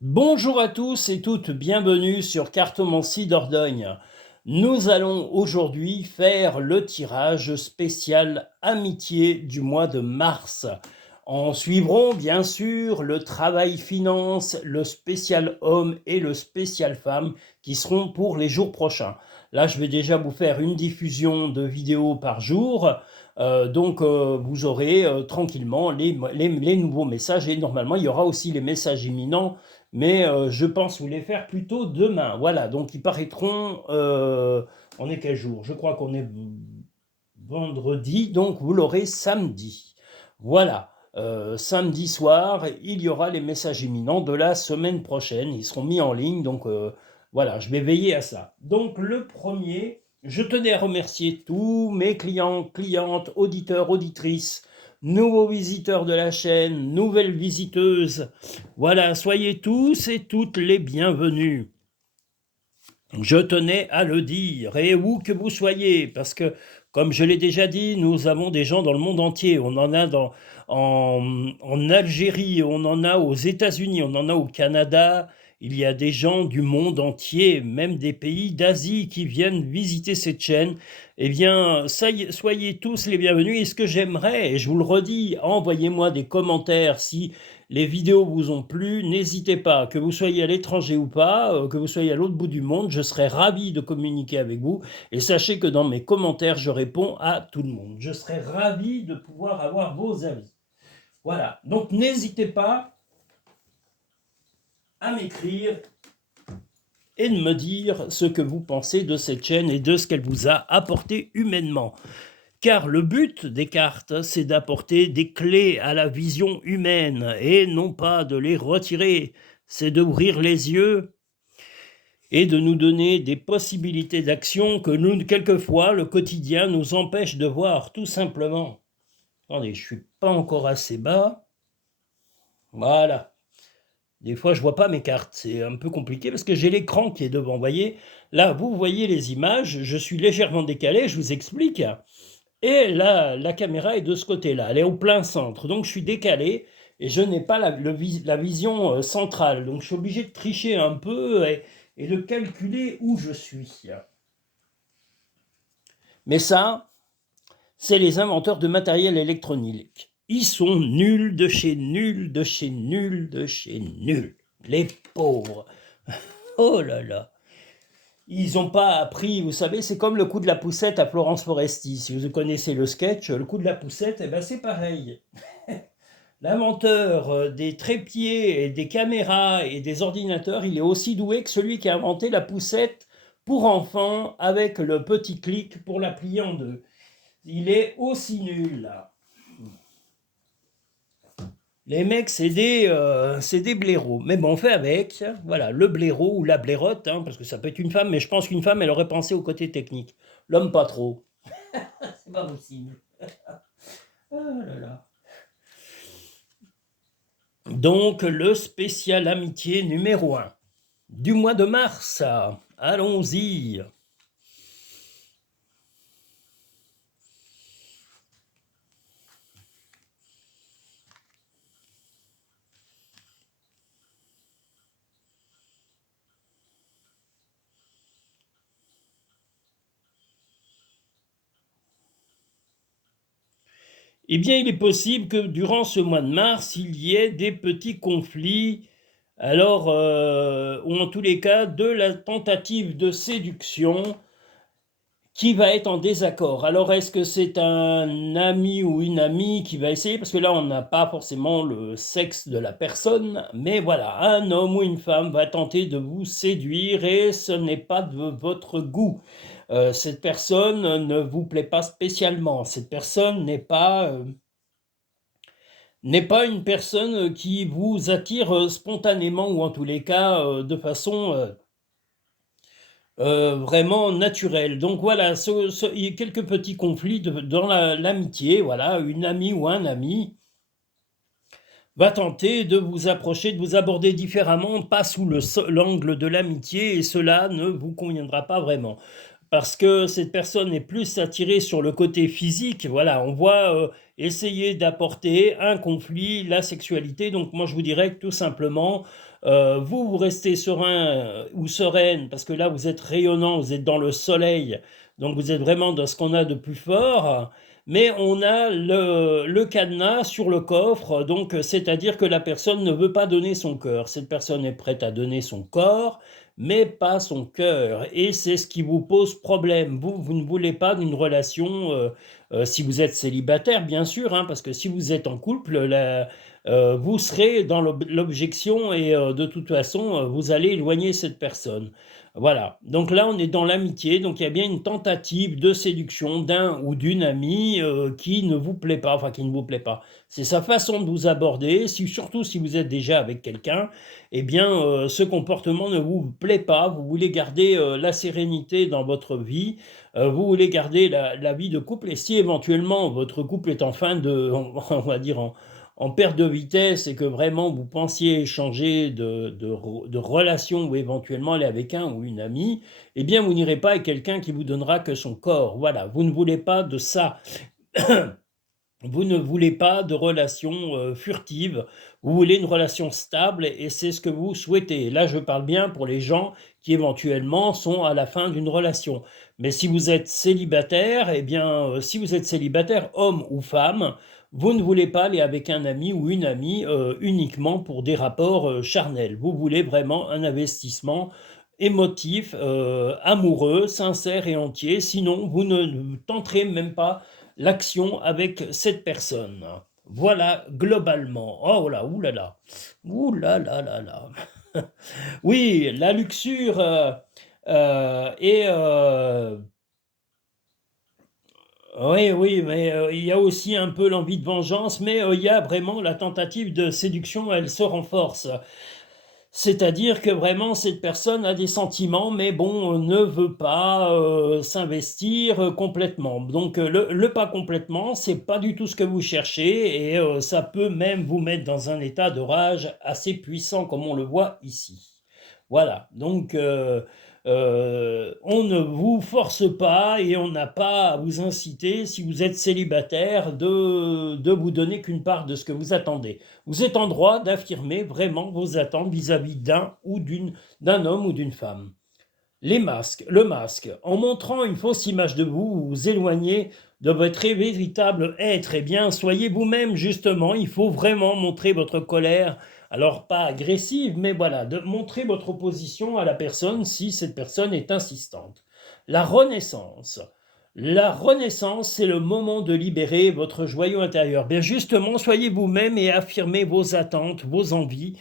Bonjour à tous et toutes, bienvenue sur Cartomancie Dordogne. Nous allons aujourd'hui faire le tirage spécial amitié du mois de mars. En suivront bien sûr le travail finance, le spécial homme et le spécial femme qui seront pour les jours prochains. Là, je vais déjà vous faire une diffusion de vidéos par jour. Vous aurez tranquillement les nouveaux messages et normalement il y aura aussi les messages imminents, mais je pense vous les faire plutôt demain. Voilà, donc ils paraîtront, on est quel jour? Je crois qu'on est vendredi, donc vous l'aurez samedi. Voilà, samedi soir, il y aura les messages imminents de la semaine prochaine. Ils seront mis en ligne, donc voilà, je vais veiller à ça. Donc le premier, je tenais à remercier tous mes clients, clientes, auditeurs, auditrices, nouveaux visiteurs de la chaîne, nouvelles visiteuses. Voilà, soyez tous et toutes les bienvenus. Je tenais à le dire, et où que vous soyez, parce que, comme je l'ai déjà dit, nous avons des gens dans le monde entier. On en a en Algérie, on en a aux États-Unis, on en a au Canada. Il y a des gens du monde entier, même des pays d'Asie qui viennent visiter cette chaîne. Eh bien, soyez tous les bienvenus. Et ce que j'aimerais, et je vous le redis, envoyez-moi des commentaires si les vidéos vous ont plu, n'hésitez pas, que vous soyez à l'étranger ou pas, que vous soyez à l'autre bout du monde, je serai ravi de communiquer avec vous. Et sachez que dans mes commentaires, je réponds à tout le monde. Je serai ravi de pouvoir avoir vos avis. Voilà, donc n'hésitez pas à m'écrire et de me dire ce que vous pensez de cette chaîne et de ce qu'elle vous a apporté humainement. Car le but des cartes, c'est d'apporter des clés à la vision humaine et non pas de les retirer. C'est d'ouvrir les yeux et de nous donner des possibilités d'action que nous, quelquefois, le quotidien nous empêche de voir, tout simplement. Attendez, je ne suis pas encore assez bas. Voilà. Des fois, je ne vois pas mes cartes. C'est un peu compliqué parce que j'ai l'écran qui est devant. Vous voyez, là, vous voyez les images. Je suis légèrement décalé, je vous explique. Et là, la caméra est de ce côté-là, elle est au plein centre. Donc je suis décalé et je n'ai pas la vision centrale. Donc je suis obligé de tricher un peu et de calculer où je suis. Mais ça, c'est les inventeurs de matériel électronique. Ils sont nuls de chez nuls, de chez nuls, de chez nuls. Les pauvres. Oh là là. Ils n'ont pas appris, vous savez, c'est comme le coup de la poussette à Florence Foresti. Si vous connaissez le sketch, le coup de la poussette, eh ben c'est pareil. L'inventeur des trépieds et des caméras et des ordinateurs, il est aussi doué que celui qui a inventé la poussette pour enfants avec le petit clic pour la plier en deux. Il est aussi nul là. Les mecs, c'est des blaireaux. Mais bon, on fait avec. Voilà, le blaireau ou la blairotte, hein, parce que ça peut être une femme, mais je pense qu'une femme, elle aurait pensé au côté technique. L'homme, pas trop. C'est pas possible. Ah là là. Donc, le spécial amitié numéro 1 du mois de mars. Allons-y. Eh bien, il est possible que durant ce mois de mars, il y ait des petits conflits, alors, ou en tous les cas, de la tentative de séduction qui va être en désaccord. Alors, est-ce que c'est un ami ou une amie qui va essayer? Parce que là, on n'a pas forcément le sexe de la personne, mais voilà, un homme ou une femme va tenter de vous séduire et ce n'est pas de votre goût. Cette personne ne vous plaît pas spécialement. Cette personne n'est pas une personne qui vous attire spontanément ou en tous les cas de façon vraiment naturelle. Donc voilà, il y a quelques petits conflits dans l'amitié. Voilà, une amie ou un ami va tenter de vous approcher, de vous aborder différemment, pas sous l'angle de l'amitié, et cela ne vous conviendra pas vraiment. parce que cette personne est plus attirée sur le côté physique. Voilà, on voit essayer d'apporter un conflit, la sexualité. Donc moi je vous dirais que tout simplement, vous restez serein ou sereine, parce que là vous êtes rayonnant, vous êtes dans le soleil, donc vous êtes vraiment dans ce qu'on a de plus fort. Mais on a le cadenas sur le coffre, donc c'est-à-dire que la personne ne veut pas donner son cœur. Cette personne est prête à donner son corps, mais pas son cœur. Et c'est ce qui vous pose problème. Vous ne voulez pas d'une relation, si vous êtes célibataire, bien sûr, hein, parce que si vous êtes en couple, vous serez dans l'objection et de toute façon, vous allez éloigner cette personne. Voilà, donc là on est dans l'amitié, donc il y a bien une tentative de séduction d'un ou d'une amie qui ne vous plaît pas, enfin qui ne vous plaît pas. C'est sa façon de vous aborder, surtout si vous êtes déjà avec quelqu'un, eh bien ce comportement ne vous plaît pas, vous voulez garder la sérénité dans votre vie, vous voulez garder la vie de couple, et si éventuellement votre couple est en fin de, on va dire en perte de vitesse et que vraiment vous pensiez changer de relation ou éventuellement aller avec un ou une amie, eh bien vous n'irez pas avec quelqu'un qui vous donnera que son corps. Voilà, vous ne voulez pas de ça. Vous ne voulez pas de relation furtive, vous voulez une relation stable et c'est ce que vous souhaitez. Là, je parle bien pour les gens qui éventuellement sont à la fin d'une relation. Mais si vous êtes célibataire, eh bien, si vous êtes célibataire, homme ou femme, vous ne voulez pas aller avec un ami ou une amie uniquement pour des rapports charnels. Vous voulez vraiment un investissement émotif, amoureux, sincère et entier. Sinon, vous ne tenterez même pas l'action avec cette personne. Voilà, globalement. Oh là, oulala. Oulala, là, là. Oui, la luxure et... oui, oui, mais il y a aussi un peu l'envie de vengeance, mais il y a vraiment la tentative de séduction, elle se renforce. C'est-à-dire que vraiment cette personne a des sentiments, mais bon, ne veut pas s'investir complètement. Donc le pas complètement, c'est pas du tout ce que vous cherchez, et ça peut même vous mettre dans un état de rage assez puissant, comme on le voit ici. Voilà, donc on ne vous force pas et on n'a pas à vous inciter, si vous êtes célibataire, de vous donner qu'une part de ce que vous attendez. Vous êtes en droit d'affirmer vraiment vos attentes vis-à-vis d'un homme ou d'une femme. Les masques, le masque. En montrant une fausse image de vous, vous vous éloignez de votre véritable être. Eh bien, soyez vous-même, justement. Il faut vraiment montrer votre colère. Alors, pas agressive, mais voilà, de montrer votre opposition à la personne si cette personne est insistante. La renaissance. La renaissance, c'est le moment de libérer votre joyau intérieur. Bien justement, soyez vous-même et affirmez vos attentes, vos envies,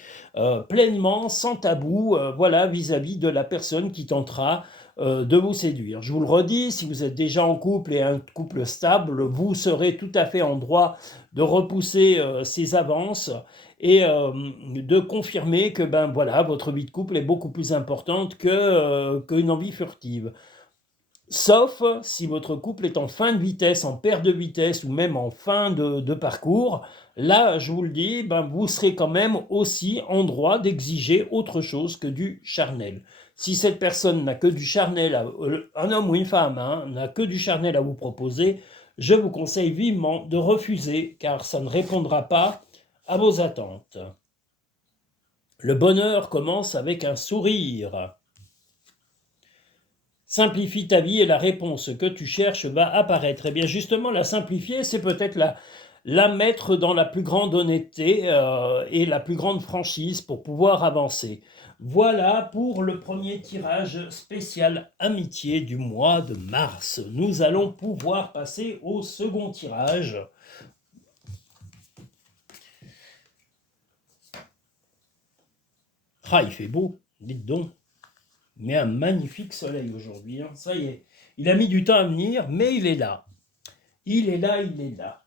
pleinement, sans tabou, voilà, vis-à-vis de la personne qui tentera de vous séduire. Je vous le redis, si vous êtes déjà en couple et un couple stable, vous serez tout à fait en droit de repousser ces avances et de confirmer que ben voilà, votre vie de couple est beaucoup plus importante qu'une envie furtive. Sauf si votre couple est en fin de vitesse, en perte de vitesse ou même en fin de parcours, là, je vous le dis, ben, vous serez quand même aussi en droit d'exiger autre chose que du charnel. Si cette personne n'a que du charnel, un homme ou une femme hein, n'a que du charnel à vous proposer, je vous conseille vivement de refuser car ça ne répondra pas à vos attentes. Le bonheur commence avec un sourire. Simplifie ta vie et la réponse que tu cherches va apparaître. Et bien justement, la simplifier, c'est peut-être la mettre dans la plus grande honnêteté et la plus grande franchise pour pouvoir avancer. Voilà pour le premier tirage spécial amitié du mois de mars. Nous allons pouvoir passer au second tirage. Ah, il fait beau, dites donc. Mais un magnifique soleil aujourd'hui, hein. Ça y est, il a mis du temps à venir, mais il est là. Il est là, il est là.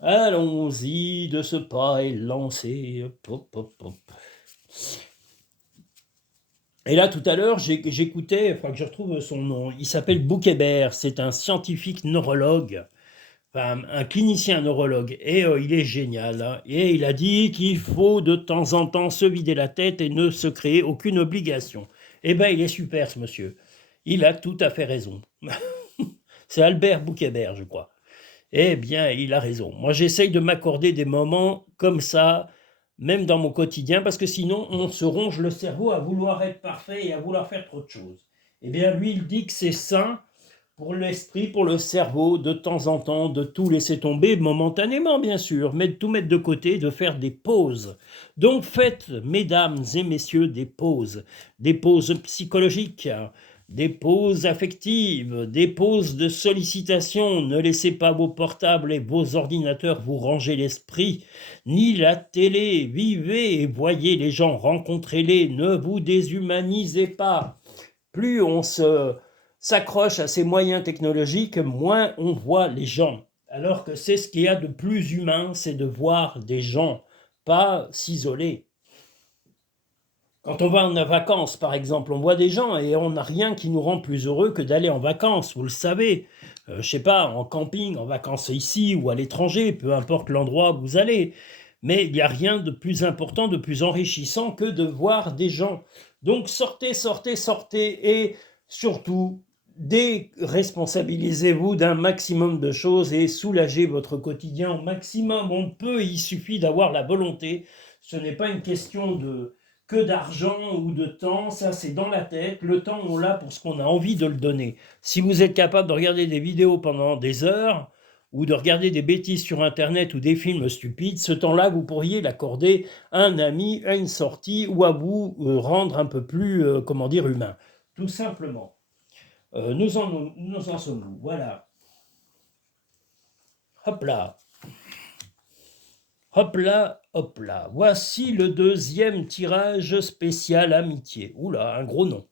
Allons-y, de ce pas est lancé. Hop, hop, hop. Et là, tout à l'heure, j'écoutais, il faut que je retrouve son nom, il s'appelle Boukébert, c'est un scientifique neurologue, enfin, un clinicien neurologue, et il est génial, hein. Et il a dit qu'il faut de temps en temps se vider la tête et ne se créer aucune obligation. Eh bien, il est super, ce monsieur. Il a tout à fait raison. C'est Albert Bouquebert, je crois. Eh bien, il a raison. Moi, j'essaye de m'accorder des moments comme ça, même dans mon quotidien, parce que sinon, on se ronge le cerveau à vouloir être parfait et à vouloir faire trop de choses. Eh bien, lui, il dit que c'est sain pour l'esprit, pour le cerveau, de temps en temps, de tout laisser tomber, momentanément, bien sûr, mais de tout mettre de côté, de faire des pauses. Donc, faites, mesdames et messieurs, des pauses psychologiques, des pauses affectives, des pauses de sollicitation. Ne laissez pas vos portables et vos ordinateurs vous ranger l'esprit, ni la télé. Vivez et voyez les gens, rencontrez-les, ne vous déshumanisez pas. Plus on s'accroche à ces moyens technologiques, moins on voit les gens. Alors que c'est ce qu'il y a de plus humain, c'est de voir des gens, pas s'isoler. Quand on va en vacances, par exemple, on voit des gens et on n'a rien qui nous rend plus heureux que d'aller en vacances, vous le savez. Je sais pas, en camping, en vacances ici ou à l'étranger, peu importe l'endroit où vous allez. Mais il n'y a rien de plus important, de plus enrichissant que de voir des gens. Donc sortez, sortez, sortez et surtout, déresponsabilisez-vous d'un maximum de choses et soulagez votre quotidien au maximum. On peut, il suffit d'avoir la volonté. Ce n'est pas une question que d'argent ou de temps, ça c'est dans la tête. Le temps, on l'a pour ce qu'on a envie de le donner. Si vous êtes capable de regarder des vidéos pendant des heures, ou de regarder des bêtises sur Internet ou des films stupides, ce temps-là, vous pourriez l'accorder à un ami, à une sortie, ou à vous rendre un peu plus, comment dire, humain. Tout simplement. Nous en sommes où? Voilà. Hop là. Hop là, hop là. Voici le deuxième tirage spécial amitié. Oula, un gros nom.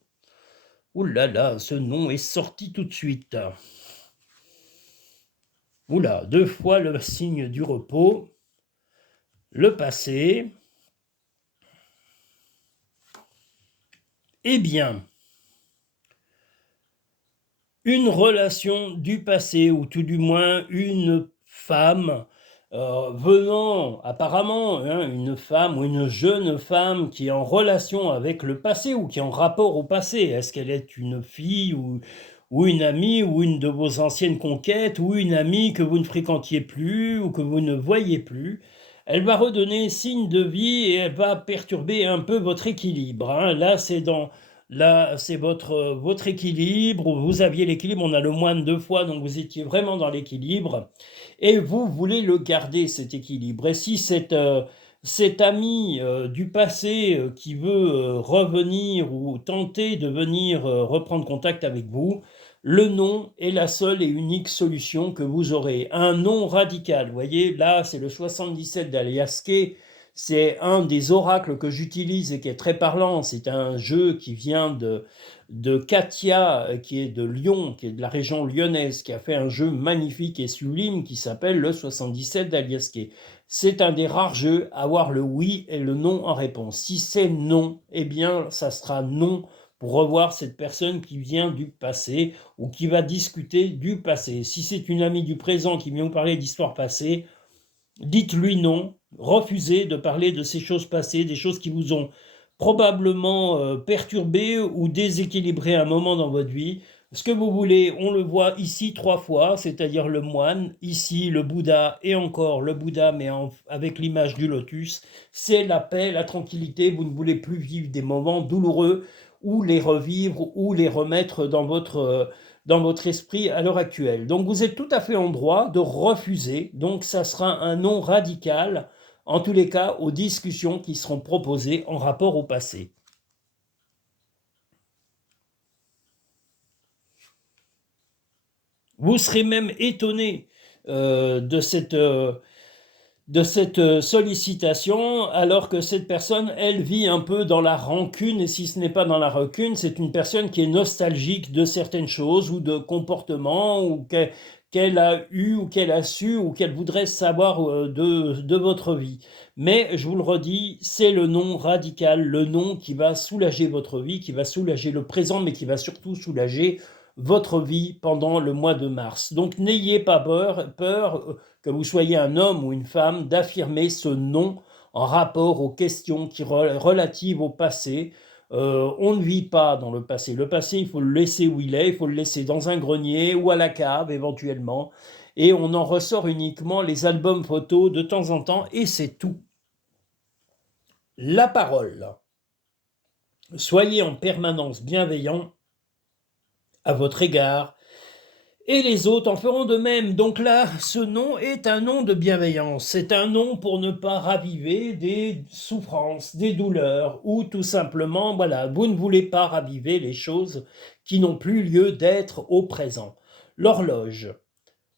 Oula là, ce nom est sorti tout de suite. Oula, 2 fois le signe du repos. Le passé. Eh bien, une relation du passé, ou tout du moins une femme venant apparemment, une femme ou une jeune femme qui est en relation avec le passé ou qui est en rapport au passé. Est-ce qu'elle est une fille ou une amie ou une de vos anciennes conquêtes ou une amie que vous ne fréquentiez plus ou que vous ne voyez plus? Elle va redonner signe de vie et elle va perturber un peu votre équilibre. Là, c'est votre équilibre, vous aviez l'équilibre, on a le moine 2 fois, donc vous étiez vraiment dans l'équilibre, et vous voulez le garder, cet équilibre. Et si cet ami du passé qui veut revenir ou tenter de venir reprendre contact avec vous, le non est la seule et unique solution que vous aurez. Un non radical, vous voyez, là c'est le 77 d'Aliaské. C'est un des oracles que j'utilise et qui est très parlant. C'est un jeu qui vient de Katia, qui est de Lyon, qui est de la région lyonnaise, qui a fait un jeu magnifique et sublime qui s'appelle le 77 d'Aliaské. C'est un des rares jeux à avoir le oui et le non en réponse. Si c'est non, eh bien, ça sera non pour revoir cette personne qui vient du passé ou qui va discuter du passé. Si c'est une amie du présent qui vient vous parler d'histoire passée, dites-lui non, refusez de parler de ces choses passées, des choses qui vous ont probablement perturbé ou déséquilibré un moment dans votre vie. Ce que vous voulez, on le voit ici 3 fois, c'est-à-dire le moine, ici le Bouddha et encore le Bouddha, mais avec l'image du lotus. C'est la paix, la tranquillité. Vous ne voulez plus vivre des moments douloureux ou les revivre ou les remettre dans votre esprit à l'heure actuelle. Donc vous êtes tout à fait en droit de refuser. Donc ça sera un non radical, en tous les cas, aux discussions qui seront proposées en rapport au passé. Vous serez même étonné de cette sollicitation, alors que cette personne, elle vit un peu dans la rancune, et si ce n'est pas dans la rancune, c'est une personne qui est nostalgique de certaines choses ou de comportements ou qu'elle a eu ou qu'elle a su ou qu'elle voudrait savoir de votre vie. Mais je vous le redis, c'est le non radical, le non qui va soulager votre vie, qui va soulager le présent, mais qui va surtout soulager votre vie pendant le mois de mars. Donc n'ayez pas peur que vous soyez un homme ou une femme, d'affirmer ce non en rapport aux questions relatives au passé. On ne vit pas dans le passé. Le passé, il faut le laisser où il est, il faut le laisser dans un grenier ou à la cave éventuellement. Et on en ressort uniquement les albums photos de temps en temps et c'est tout. La parole. Soyez en permanence bienveillant à votre égard et les autres en feront de même. Donc là, ce nom est un nom de bienveillance. C'est un nom pour ne pas raviver des souffrances, des douleurs, ou tout simplement, voilà, vous ne voulez pas raviver les choses qui n'ont plus lieu d'être au présent. L'horloge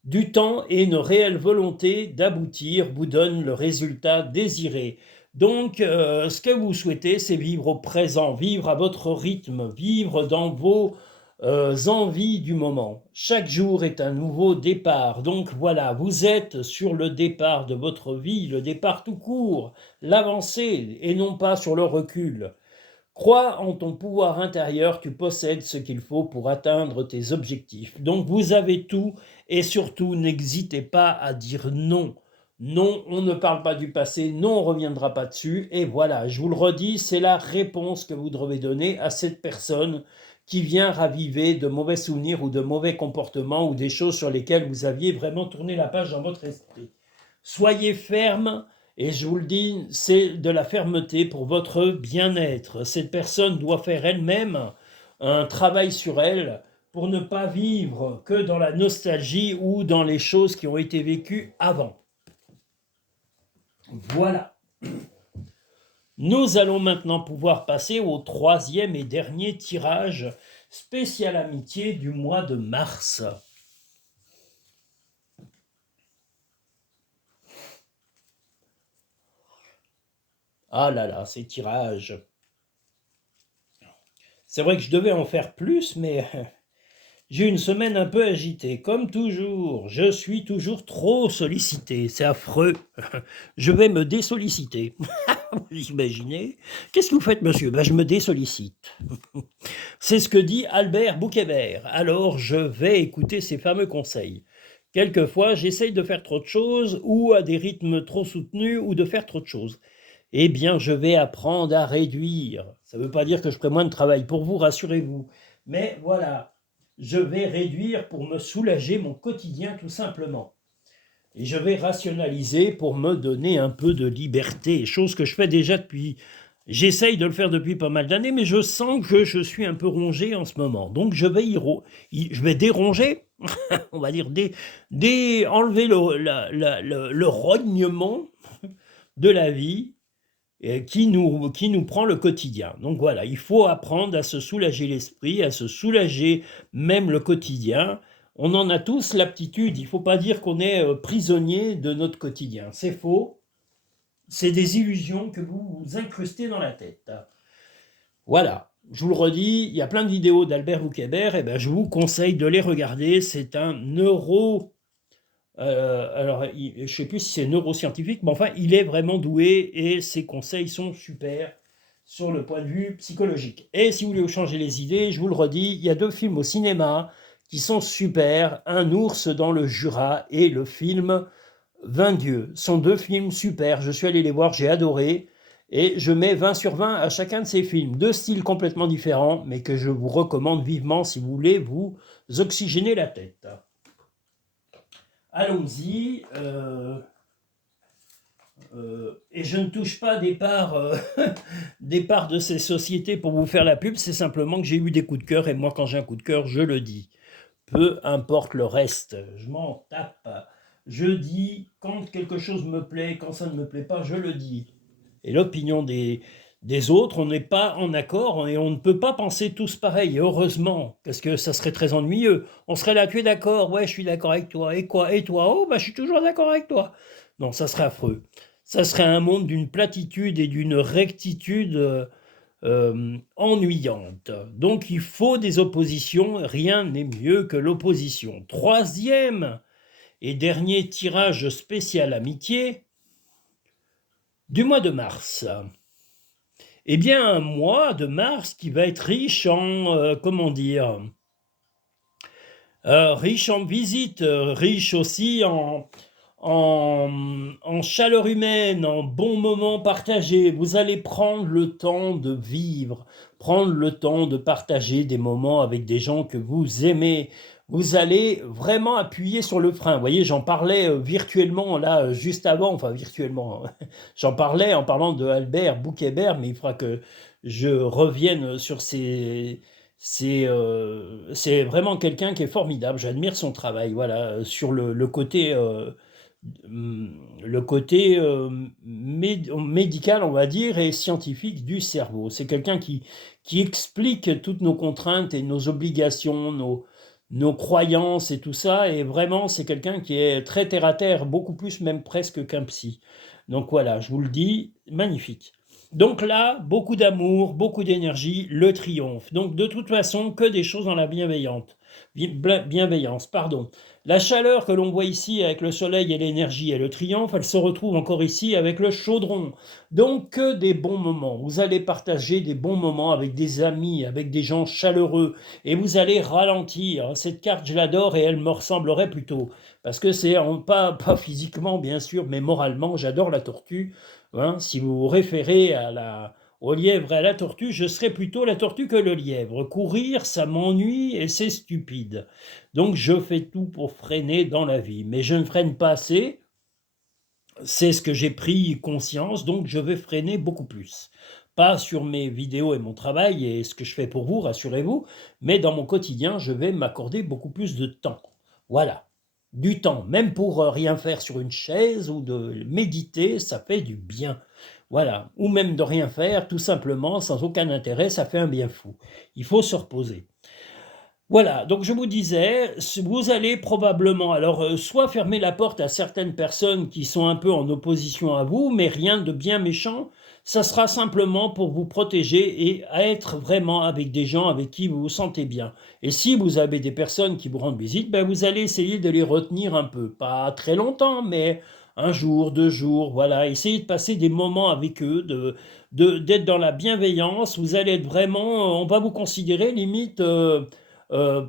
du temps et une réelle volonté d'aboutir vous donne le résultat désiré. Donc, ce que vous souhaitez, c'est vivre au présent, vivre à votre rythme, vivre dans vos envies du moment. Chaque jour est un nouveau départ. Donc voilà, vous êtes sur le départ de votre vie, le départ tout court, l'avancée et non pas sur le recul. Crois en ton pouvoir intérieur, tu possèdes ce qu'il faut pour atteindre tes objectifs. Donc vous avez tout et surtout n'hésitez pas à dire non. Non, on ne parle pas du passé, non, on ne reviendra pas dessus. Et voilà, je vous le redis, c'est la réponse que vous devez donner à cette personne qui vient raviver de mauvais souvenirs ou de mauvais comportements ou des choses sur lesquelles vous aviez vraiment tourné la page dans votre esprit. Soyez ferme. Et je vous le dis, c'est de la fermeté pour votre bien-être. Cette personne doit faire elle-même un travail sur elle pour ne pas vivre que dans la nostalgie ou dans les choses qui ont été vécues avant. Voilà. Nous allons maintenant pouvoir passer au troisième et dernier tirage spécial amitié du mois de mars. Ah là là, ces tirages. C'est vrai que je devais en faire plus, mais j'ai une semaine un peu agitée. Comme toujours, je suis toujours trop sollicité. C'est affreux. Je vais me désolliciter. Vous imaginez? Qu'est-ce que vous faites, monsieur? Ben, je me désollicite. C'est ce que dit Albert Bouquet-Vert. Alors, je vais écouter ses fameux conseils. Quelquefois, j'essaye de faire trop de choses, ou à des rythmes trop soutenus, ou de faire trop de choses. Eh bien, je vais apprendre à réduire. Ça ne veut pas dire que je ferai moins de travail pour vous, rassurez-vous. Mais voilà, je vais réduire pour me soulager mon quotidien tout simplement. Et je vais rationaliser pour me donner un peu de liberté, chose que je fais déjà depuis... J'essaye de le faire depuis pas mal d'années, mais je sens que je suis un peu rongé en ce moment. Donc je vais je vais déronger, on va dire, enlever le rognement de la vie qui nous prend le quotidien. Donc voilà, il faut apprendre à se soulager l'esprit, à se soulager même le quotidien. On en a tous l'aptitude, il ne faut pas dire qu'on est prisonnier de notre quotidien. C'est faux, c'est des illusions que vous vous incrustez dans la tête. Voilà, je vous le redis, il y a plein de vidéos d'Albert Bouquet-Vert, et ben je vous conseille de les regarder, c'est un alors, je ne sais plus si c'est neuroscientifique, mais enfin, il est vraiment doué et ses conseils sont super sur le point de vue psychologique. Et si vous voulez changer les idées, je vous le redis, il y a 2 films au cinéma qui sont super, Un ours dans le Jura et le film 20 dieux. Ce sont 2 films super, je suis allé les voir, j'ai adoré. Et je mets 20 sur 20 à chacun de ces films. 2 styles complètement différents, mais que je vous recommande vivement si vous voulez vous oxygéner la tête. Allons-y. Et je ne touche pas des parts, des parts de ces sociétés pour vous faire la pub, c'est simplement que j'ai eu des coups de cœur, et moi quand j'ai un coup de cœur, je le dis. Peu importe le reste, je m'en tape. Je dis quand quelque chose me plaît, quand ça ne me plaît pas, je le dis. Et l'opinion des autres, on n'est pas en accord et on ne peut pas penser tous pareil, heureusement, parce que ça serait très ennuyeux. On serait là, tu es d'accord? Ouais, je suis d'accord avec toi. Et quoi? Et toi? Oh, bah, je suis toujours d'accord avec toi. Non, ça serait affreux. Ça serait un monde d'une platitude et d'une rectitude ennuyante. Donc il faut des oppositions, rien n'est mieux que l'opposition. Troisième et dernier tirage spécial amitié du mois de mars. Eh bien, un mois de mars qui va être riche en, comment dire, riche en visites, riche aussi en chaleur humaine, en bons moments partagés. Vous allez prendre le temps de vivre, prendre le temps de partager des moments avec des gens que vous aimez. Vous allez vraiment appuyer sur le frein. Vous voyez, j'en parlais virtuellement là juste avant, enfin virtuellement, j'en parlais en parlant de Albert Bouquet-Hébert, mais il faudra que je revienne sur c'est vraiment quelqu'un qui est formidable. J'admire son travail. Voilà, sur le côté médical, on va dire, et scientifique du cerveau. C'est quelqu'un qui explique toutes nos contraintes et nos obligations, nos croyances et tout ça. Et vraiment, c'est quelqu'un qui est très terre à terre, beaucoup plus même presque qu'un psy. Donc voilà, je vous le dis, magnifique. Donc là, beaucoup d'amour, beaucoup d'énergie, le triomphe. Donc de toute façon, que des choses dans la bienveillance, pardon. La chaleur que l'on voit ici avec le soleil et l'énergie et le triomphe, elle se retrouve encore ici avec le chaudron. Donc que des bons moments. Vous allez partager des bons moments avec des amis, avec des gens chaleureux, et vous allez ralentir. Cette carte, je l'adore et elle me ressemblerait plutôt. Parce que c'est pas physiquement, bien sûr, mais moralement, j'adore la tortue. Hein, si vous vous référez au lièvre et à la tortue, je serais plutôt la tortue que le lièvre. Courir, ça m'ennuie et c'est stupide. Donc je fais tout pour freiner dans la vie, mais je ne freine pas assez. C'est ce que j'ai pris conscience, donc je vais freiner beaucoup plus. Pas sur mes vidéos et mon travail et ce que je fais pour vous, rassurez-vous, mais dans mon quotidien, je vais m'accorder beaucoup plus de temps. Voilà. Du temps, même pour rien faire sur une chaise ou de méditer, ça fait du bien. Voilà. Ou même de rien faire, tout simplement, sans aucun intérêt, ça fait un bien fou. Il faut se reposer. Voilà, donc je vous disais, vous allez probablement alors soit fermer la porte à certaines personnes qui sont un peu en opposition à vous, mais rien de bien méchant, ça sera simplement pour vous protéger et être vraiment avec des gens avec qui vous vous sentez bien. Et si vous avez des personnes qui vous rendent visite, ben vous allez essayer de les retenir un peu, pas très longtemps, mais un jour, 2 jours, voilà, essayez de passer des moments avec eux, d'être dans la bienveillance, vous allez être vraiment, on va vous considérer limite...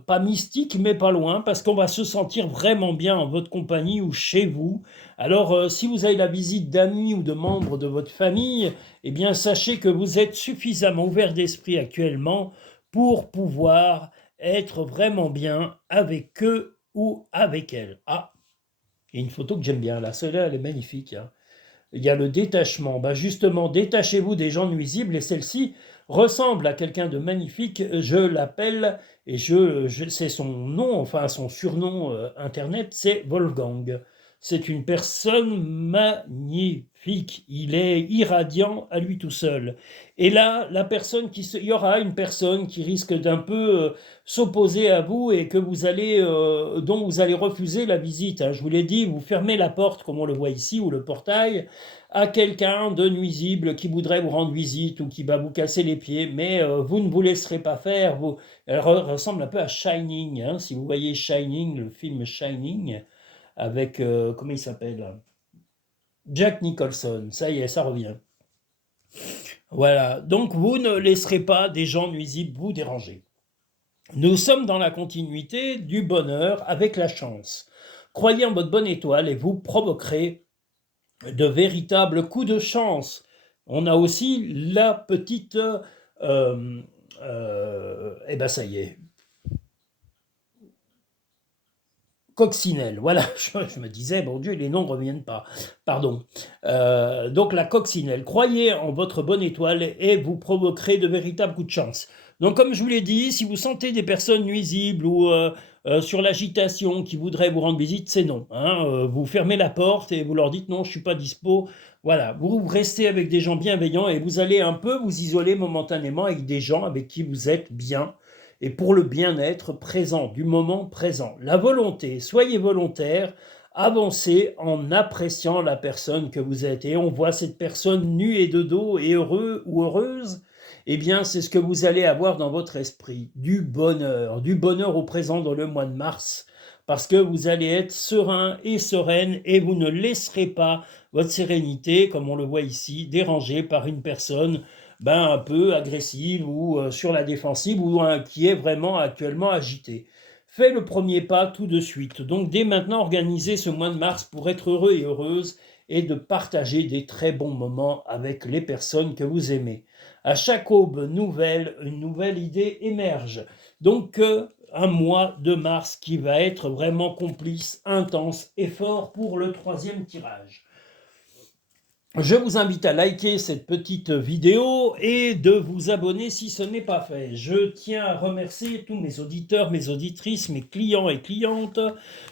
pas mystique, mais pas loin, parce qu'on va se sentir vraiment bien en votre compagnie ou chez vous. Alors, si vous avez la visite d'amis ou de membres de votre famille, eh bien, sachez que vous êtes suffisamment ouvert d'esprit actuellement pour pouvoir être vraiment bien avec eux ou avec elles. Ah, il y a une photo que j'aime bien, là, celle-là, elle est magnifique, hein. Il y a le détachement. Bah justement, détachez-vous des gens nuisibles et celle-ci ressemble à quelqu'un de magnifique. Je l'appelle, et c'est son nom, enfin son surnom internet, c'est Wolfgang. C'est une personne magnifique. Il est irradiant à lui tout seul. Et là, il y aura une personne qui risque d'un peu s'opposer à vous et dont vous allez refuser la visite, hein. Je vous l'ai dit, vous fermez la porte comme on le voit ici ou le portail à quelqu'un de nuisible qui voudrait vous rendre visite ou qui va vous casser les pieds, mais vous ne vous laisserez pas faire. Elle ressemble un peu à Shining, hein, si vous voyez Shining, le film Shining, avec, comment il s'appelle? Jack Nicholson, ça y est, ça revient. Voilà, donc vous ne laisserez pas des gens nuisibles vous déranger. Nous sommes dans la continuité du bonheur avec la chance. Croyez en votre bonne étoile et vous provoquerez de véritables coups de chance. On a aussi la petite... eh ben ça y est. Coccinelle, voilà, je me disais, bon Dieu, les noms ne reviennent pas, pardon. Donc la coccinelle, croyez en votre bonne étoile et vous provoquerez de véritables coups de chance. Donc comme je vous l'ai dit, si vous sentez des personnes nuisibles ou sur l'agitation qui voudraient vous rendre visite, c'est non, hein. Vous fermez la porte et vous leur dites non, je ne suis pas dispo. Voilà, vous restez avec des gens bienveillants et vous allez un peu vous isoler momentanément avec des gens avec qui vous êtes bien et pour le bien-être présent, du moment présent. La volonté, soyez volontaire, avancez en appréciant la personne que vous êtes. Et on voit cette personne nue et de dos et heureux ou heureuse, eh bien c'est ce que vous allez avoir dans votre esprit, du bonheur au présent dans le mois de mars, parce que vous allez être serein et sereine et vous ne laisserez pas votre sérénité, comme on le voit ici, dérangée par une personne un peu agressive ou sur la défensive ou qui est vraiment actuellement agitée. fais le premier pas tout de suite. Donc dès maintenant, organisez ce mois de mars pour être heureux et heureuse et de partager des très bons moments avec les personnes que vous aimez. À chaque aube nouvelle, une nouvelle idée émerge. Donc un mois de mars qui va être vraiment complice, intense et fort pour le troisième tirage. Je vous invite à liker cette petite vidéo et de vous abonner si ce n'est pas fait. Je tiens à remercier tous mes auditeurs, mes auditrices, mes clients et clientes.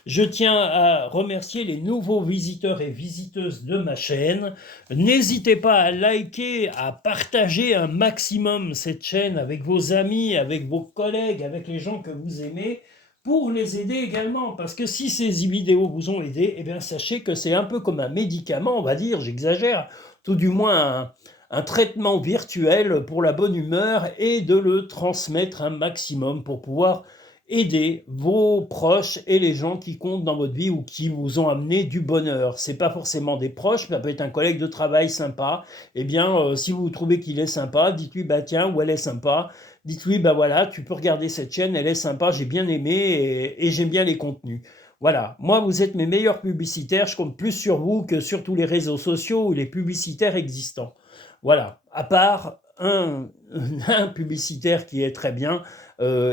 Je tiens à remercier les nouveaux visiteurs et visiteuses de ma chaîne. N'hésitez pas à liker, à partager un maximum cette chaîne avec vos amis, avec vos collègues, avec les gens que vous aimez, pour les aider également, parce que si ces vidéos vous ont aidé, eh bien sachez que c'est un peu comme un médicament, on va dire, j'exagère, tout du moins un traitement virtuel pour la bonne humeur et de le transmettre un maximum pour pouvoir aider vos proches et les gens qui comptent dans votre vie ou qui vous ont amené du bonheur. C'est pas forcément des proches, ça peut être un collègue de travail sympa. Eh bien, si vous trouvez qu'il est sympa, dites-lui, bah tiens, ou elle est sympa, dites-lui, bah voilà, tu peux regarder cette chaîne, elle est sympa, j'ai bien aimé et j'aime bien les contenus. Voilà, moi vous êtes mes meilleurs publicitaires, je compte plus sur vous que sur tous les réseaux sociaux ou les publicitaires existants. Voilà, à part un publicitaire qui est très bien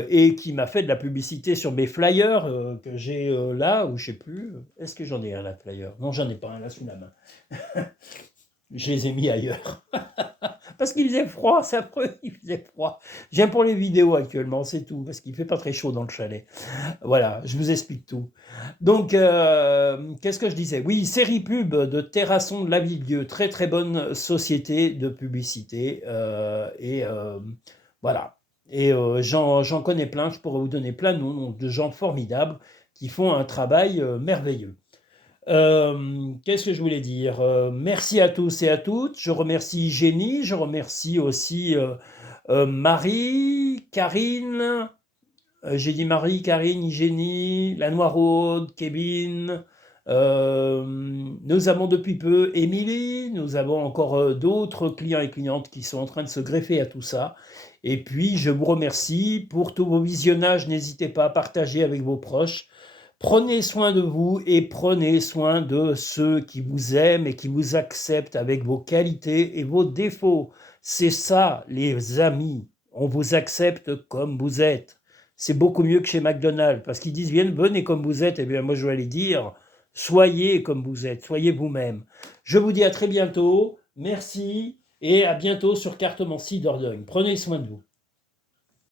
et qui m'a fait de la publicité sur mes flyers que j'ai là, ou je sais plus, est-ce que j'en ai un là, flyer? Non, j'en ai pas un là sous la main. Je les ai mis ailleurs. Parce qu'il faisait froid, c'est affreux, il faisait froid. Je viens pour les vidéos actuellement, c'est tout, parce qu'il ne fait pas très chaud dans le chalet. Voilà, je vous explique tout. Donc, qu'est-ce que je disais? Oui, série pub de Terrasson de Lavilledieu, très très bonne société de publicité. Voilà. Et j'en connais plein, je pourrais vous donner plein de noms de gens formidables qui font un travail merveilleux. Qu'est-ce que je voulais dire? Merci à tous et à toutes. Je remercie Jenny, je remercie aussi Marie, Karine. J'ai dit Marie, Karine, Jenny, la Noiraude, Kevin. Nous avons depuis peu Émilie. Nous avons encore d'autres clients et clientes qui sont en train de se greffer à tout ça. Et puis, je vous remercie pour tous vos visionnages. N'hésitez pas à partager avec vos proches. Prenez soin de vous et prenez soin de ceux qui vous aiment et qui vous acceptent avec vos qualités et vos défauts. C'est ça, les amis. On vous accepte comme vous êtes. C'est beaucoup mieux que chez McDonald's parce qu'ils disent venez comme vous êtes. Eh bien, moi, je vais aller dire soyez comme vous êtes, soyez vous-même. Je vous dis à très bientôt. Merci et à bientôt sur Cartomancie Dordogne. Prenez soin de vous.